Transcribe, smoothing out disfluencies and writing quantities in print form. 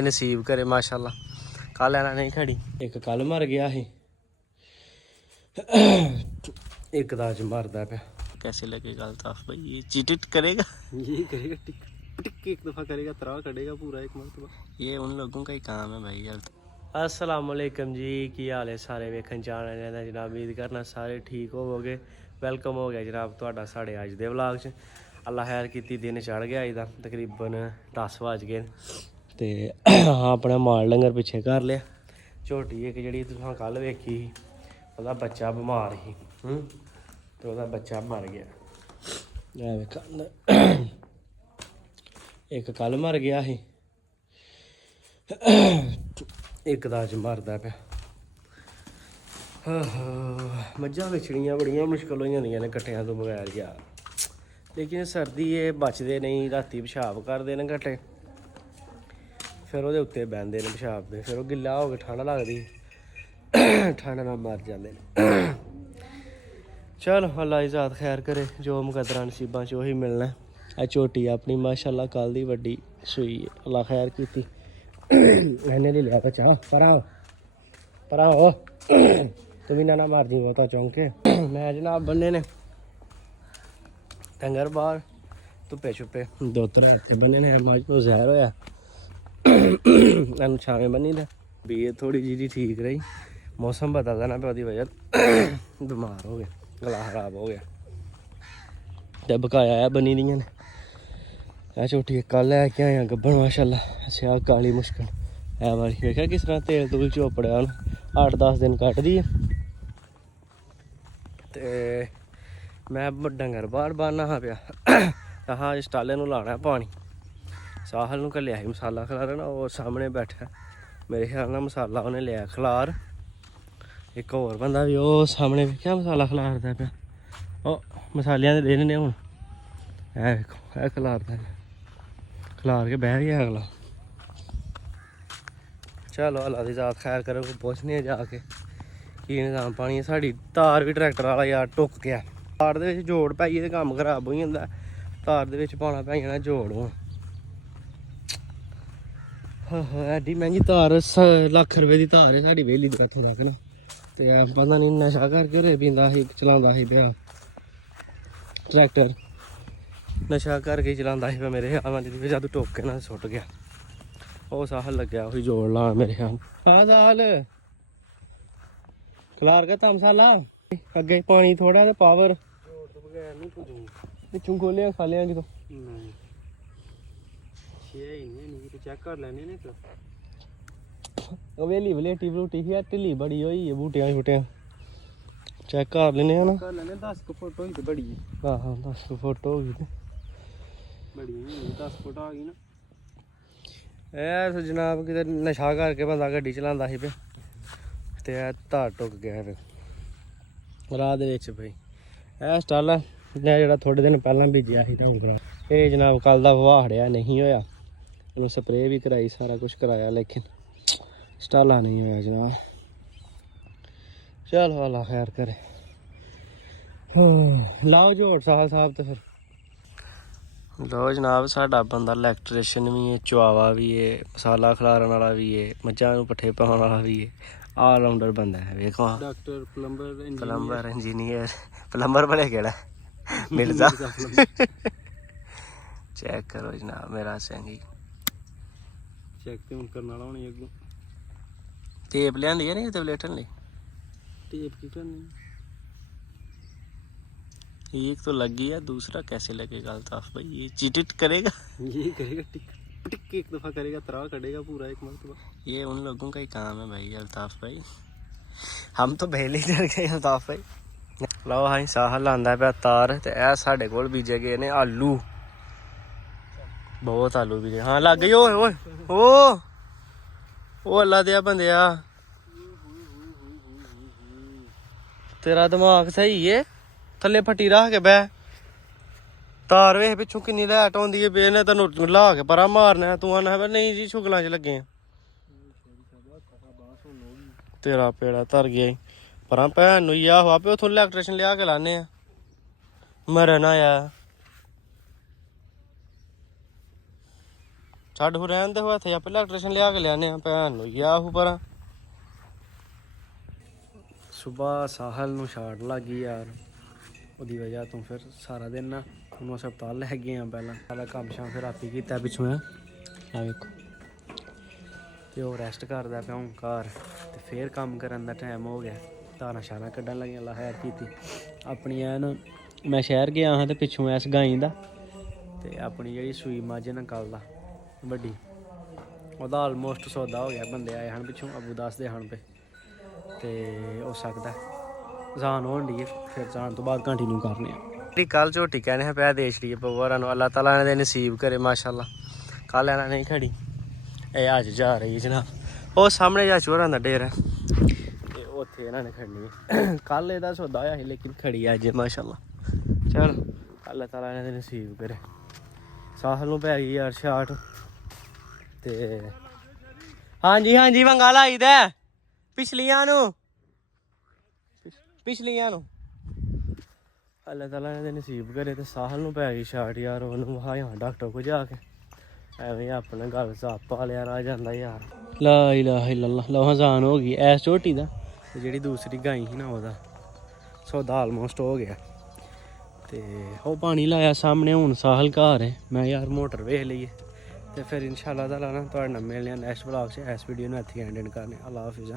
नसीब करे माशाल्लाह। कल ऐना नहीं खड़ी, एक कल मर गया ही, एक दा अज मरदा पे। कैसे लगेगा अल्ताफ भाई? ये चीटिट करेगा, ये करेगा टिक टिक, एक दफा करेगा तरा करेगा पूरा एक मरतबा। ये उन लोगों का ही काम है भाई। अस्सलाम वालेकुम जी, की हाल है सारे वेखन चाहने ने जनाब। उम्मीद करना सारे ठीक होवोगे। वेलकम हो गया जनाब तुहाडा साढ़े अज दे व्लॉग च। अल्लाह खैर कीती, दिन चढ़ गया अज दा, तकरीबन 10 बज गए ते अपना माल डंगर पिछे कर लिया। झोटी एक जी तुसां कल वेखी ही, ओहदा बच्चा बमार ही तो ओहदा बच्चा मर गया। एक कल मर गया ही, एक दा अज मरदा पे। मज्झां बेचनियां बड़ियां मुश्किल हो जांदियां ने कट्टियां तो बगैर यार। लेकिन सर्दी ये बचदे नहीं, राती पेशाब करदे ने कट्टे, फिर ओहदे उत्ते बहंदे ने पेशाब दे, फिर ओह् गिल्ला हो के ठंड लगदी, ठंड नाल मर जांदे ने। चल अल्लाह दी ज़ात खैर करे, जो मुकद्दरा नसीबां च ओही मिलना। आ झोटी अपनी माशाल्लाह कल दी वड्डी सूई है, अल्लाह खैर कीती। इन्हें ले लिया बच्चा, परा हो तू भी ना मार दी बहुता चौंके। मैं जनाब बन्ने ने डंगर बाहर धुप्पे छुप्पे, दो त्रै हफ्ते बन्ने ने। मज तो जहर होया, इनू छावें बन्नी दा भी ये थोड़ी जी ठीक रही। मौसम बदलदा ना पे ओहदी वजह बीमार हो गया, गला खराब हो गया ते बकाया है बनी दियां ने। आ झोटी कल लैके आया गब्बन माशाल्लाह, स्याह काली मुश्किल है वाली। वेखिया किस तरह तेल तूल चोपड़िया उन 8-10 दिन कट्टदी है। ते मैं डंगर बाहर बाह्ना हा पिया, हाँ स्टाले नूं लाना पानी। साहल नूं घल्लेआ ही मसाला खलारन, ओह् सामने बैठा, मेरे ख्याल नाल मसाला उन्हें लिया खलार। एक होर बंदा भी ओह् सामने वेखिया मसाला खलारदा पिया। ओह् मसालियां दे दिन ने हून, ऐ वेखो ऐ खलारदा खलार के बह गया अगला। चलो अल्लाह दी ज़ात खैर करो, पुछने जाके की निज़ाम पानी। साड़ी तार भी ट्रैक्टर वाला यार टुक गया, तार दे विच जोड़ पाइयै ते कम्म खराब हो जांदा। तार दे विच पाना पै जाना जोड़ हून। एड्डी मैंह्गी तार, लक्ख रुपए दी तार है साड़ी वेली दे इत्थे तक ना। ते पता नहीं नशा करके होरे पींदा ही, चलांदा ही पिया ट्रैक्टर, नशा करके चलांदा ही मेरे ख्याल नाल। जिहदी वजह तो टुक के ना सुट गया। ओह् साहल लग्गेआ उसी जोड़ लान मेरे ख्याल। हाँ साहल खलार के मसाला अगे पानी थोड़ा, पावर पिछू खोलिया खा लिया कि चेक कर लैने वेली वलेटी वलूटी ही, ढिल्ली बड़ी होई है बूटियां शूटियां, चेक कर लेने ना। 10 फुट होई ते बड़ी, हाँ 10 फुट हो गई बड़ी, 10 फुट आ गई ना। ए जनाब किते नशा करके बंदा गड्डी चलांदा ही पे ते तार टुक गया फिर राह दे विच भाई। ए स्टाला जेह्ड़ा थोड़े दिन पैह्लां बीजेआ ही एह् जनाब कल दा वाहड़िया नहीं होया, उन्हें स्प्रे भी कराई, सारा कुछ कराया, लेकिन स्टाला नहीं होया जनाब। चलो अल्लाह खैर करे। लाओ जोड़ साहल साहब तो फिर लो जनाब। साडा बंदा इलैक्ट्रीशियन भी है, चुआवा भी है, मसाला खलारन वाला भी है, मज्झां नूं पट्ठे पाउण वाला भी है, ऑलराउंडर बंदा है। वेखो डॉक्टर, प्लम्बर इंजीनियर, प्लम्बर भले केड़ा मिर्जा। चेक करो जनाब मेरा सिंह चेक तो हुण करन वाला होनी अग्गों। टेप लियांदी है नहीं ते लेटन लई, टेप की करनी, एक तो लगी है, दूसरा कैसे लगेगा अल्ताफ भाई? ये चीटिट करेगा, ये करेगा टिक टिक, एक दफा करेगा तरा करेगा पूरा एक मरतबा। ये उन लोगों का ही काम है भाई अल्ताफ भाई, हम तो पहले ही डर गए अल्ताफ भाई। लो हाँ साहल लांदा पिया तार, ते ए साढ़े कोल बीजे गए ने आलू, बहुत आलू बीजे। हाँ लग गई ओए ओए ओ अल्लाह दिया बंदिया, तेरा दिमाग सही है, थल्ले फट्टी रख के बह। तार वेख पिछू किन्नी लैट होंदी है, बेने तेन ला के परा मारना, तू आना नहीं जी शुगलां च लगे तेरा पेड़ा तर गया परा भैन नूं। आहो आपे उत्थों इलैक्ट्रीशियन लिया के लाने मरन आया। ਛੱਡ ਹੋ ਰਹਿਣ ਦੇ ਹੋ ਇੱਥੇ ਆਪਾਂ ਇਲੈਕਟ੍ਰੀਸ਼ਨ ਲਿਆ ਕੇ ਲਿਆਨੇ ਆ ਭੈਣ ਨੂੰ ਗਿਆ ਉਹ ਪਰਾਂ ਸੁਬਾਹ ਸਾਹਿਲ ਨੂੰ ਛਾਟ ਲੱਗ ਗਈ ਯਾਰ ਉਹਦੀ ਵਜ੍ਹਾ ਤੋਂ ਫਿਰ ਸਾਰਾ ਦਿਨ ਨਾ ਉਹਨੂੰ ਹਸਪਤਾਲ ਲੈ ਗਏ ਆ ਪਹਿਲਾਂ ਸਾਰਾ ਕੰਮ ਸ਼ਾਮ ਫਿਰ ਆਪੀ ਕੀਤਾ ਪਿੱਛੋਂ ਆ ਵੇਖੋ ਤੇ ਉਹ ਰੈਸਟ ਕਰਦਾ ਪਿਆ ਹੁਣ ਘਰ ਤੇ ਫਿਰ ਕੰਮ ਕਰਨ ਦਾ ਟਾਈਮ ਹੋ ਗਿਆ ਧਾਰਾਂ ਸ਼ਾਰਾਂ ਕੱਢਣ ਲੱਗੀਆਂ ਅੱਲਾ ਖੈਰ ਕੀਤੀ ਆਪਣੀ ਐਨ ਮੈਂ ਸ਼ਹਿਰ ਗਿਆ ਹਾਂ ਤੇ ਪਿੱਛੋਂ ਐਸ ਗਾਈ ਦਾ ਤੇ ਆਪਣੀ ਜਿਹੜੀ ਸੂਈ ਮੱਝ ਨਾ ਕੱਲ ਦਾ ਵੱਡੀ ਉਹਦਾ ਆਲਮੋਸਟ ਸੌਦਾ ਹੋ ਗਿਆ ਬੰਦੇ ਆਏ ਹਨ ਪਿੱਛੋਂ ਅਬੂ ਦੱਸਦੇ ਹਨ ਪਏ ਤੇ ਹੋ ਸਕਦਾ ਜਾਨ ਹੋਣ ਦੀ ਫਿਰ ਜਾਣ ਤੋਂ ਬਾਅਦ ਕੰਟੀਨਿਊ ਕਰਨੇ ਆ ਜਿਹੜੀ ਕੱਲ ਝੋਟੀ ਕਹਿੰਦੇ ਪਿਆ ਦੇਸ਼ ਦੀ ਪਵਾਰਾਂ ਨੂੰ ਅੱਲਾਹ ਤਾਲਾ ਨੇ ਨਸੀਬ ਕਰੇ ਮਾਸ਼ਾਅੱਲਾ ਕੱਲ ਇਹਨਾਂ ਨਹੀਂ ਖੜੀ ਇਹ ਅੱਜ ਜਾ ਰਹੀ ਜਨਾਬ ਉਹ ਸਾਹਮਣੇ ਜਾ ਚੋਰਾਂ ਦਾ ਡੇਰਾ ਤੇ ਉੱਥੇ ਇਹਨਾਂ ਨੇ ਖੜਨੀ ਕੱਲ ਇਹਦਾ ਸੌਦਾ ਹੋਇਆ ਸੀ ਲੇਕਿਨ ਖੜੀ ਅੱਜ ਮਾਸ਼ਾਅੱਲਾ ਚਲ ਅੱਲਾਹ ਤਾਲਾ ਨੇ ਨਸੀਬ ਕਰੇ ਸਾਹਿਲ ਨੂੰ ਪੈ ਗਈ ਯਾਰ ਸ਼ਾਟ ਤੇ ਹਾਂਜੀ ਵੰਗਾ ਲਾਈਦਾ ਪਿਛਲੀਆਂ ਨੂੰ ਅੱਲਾਹ ਤਾਲਾ ਨੇ ਨਸੀਬ ਕਰੇ ਤੇ ਸਾਹਿਲ ਨੂੰ ਪੈ ਗਈ ਸ਼ਾਟ ਯਾਰ ਉਹਨੂੰ ਵਹਾਇਆ ਡਾਕਟਰ ਕੋਲ ਜਾ ਕੇ ਐਵੇਂ ਆਪਣਾ ਗੱਲ ਸਾਪ ਪਾ ਲਿਆ ਆ ਜਾਂਦਾ ਯਾਰ ਲਾ ਇਲਾਹਾ ਇল্লাল্লাਹ ਲਓ ਜਾਨ ਹੋ ਗਈ ਐਸ ਝੋਟੀ ਦਾ ਤੇ ਜਿਹੜੀ ਦੂਸਰੀ ਗਾਈ ਸੀ ਨਾ ਉਹਦਾ ਸੌਦਾ ਆਲਮੋਸਟ ਹੋ ਗਿਆ ਤੇ ਉਹ ਪਾਣੀ ਲਾਇਆ ਸਾਹਮਣੇ ਹੁਣ ਸਾਹਿਲ ਘਰ ਹੈ ਮੈਂ ਯਾਰ ਮੋਟਰ ਵੇਖ ਲਈਏ ਤੇ ਫਿਰ ਇਨਸ਼ਾਅੱਲਾ ਤਾਲਾ ਨਾ ਤੁਹਾਡੇ ਨਾਲ ਮਿਲਦੇ ਹਾਂ ਨੈਕਸਟ ਵਲੌਗ 'ਚ ਇਸ ਵੀਡੀਓ ਨੂੰ ਇੱਥੇ ਐਂਡ ਕਰਨੇ ਅੱਲਾ ਹਾਫਿਜ਼।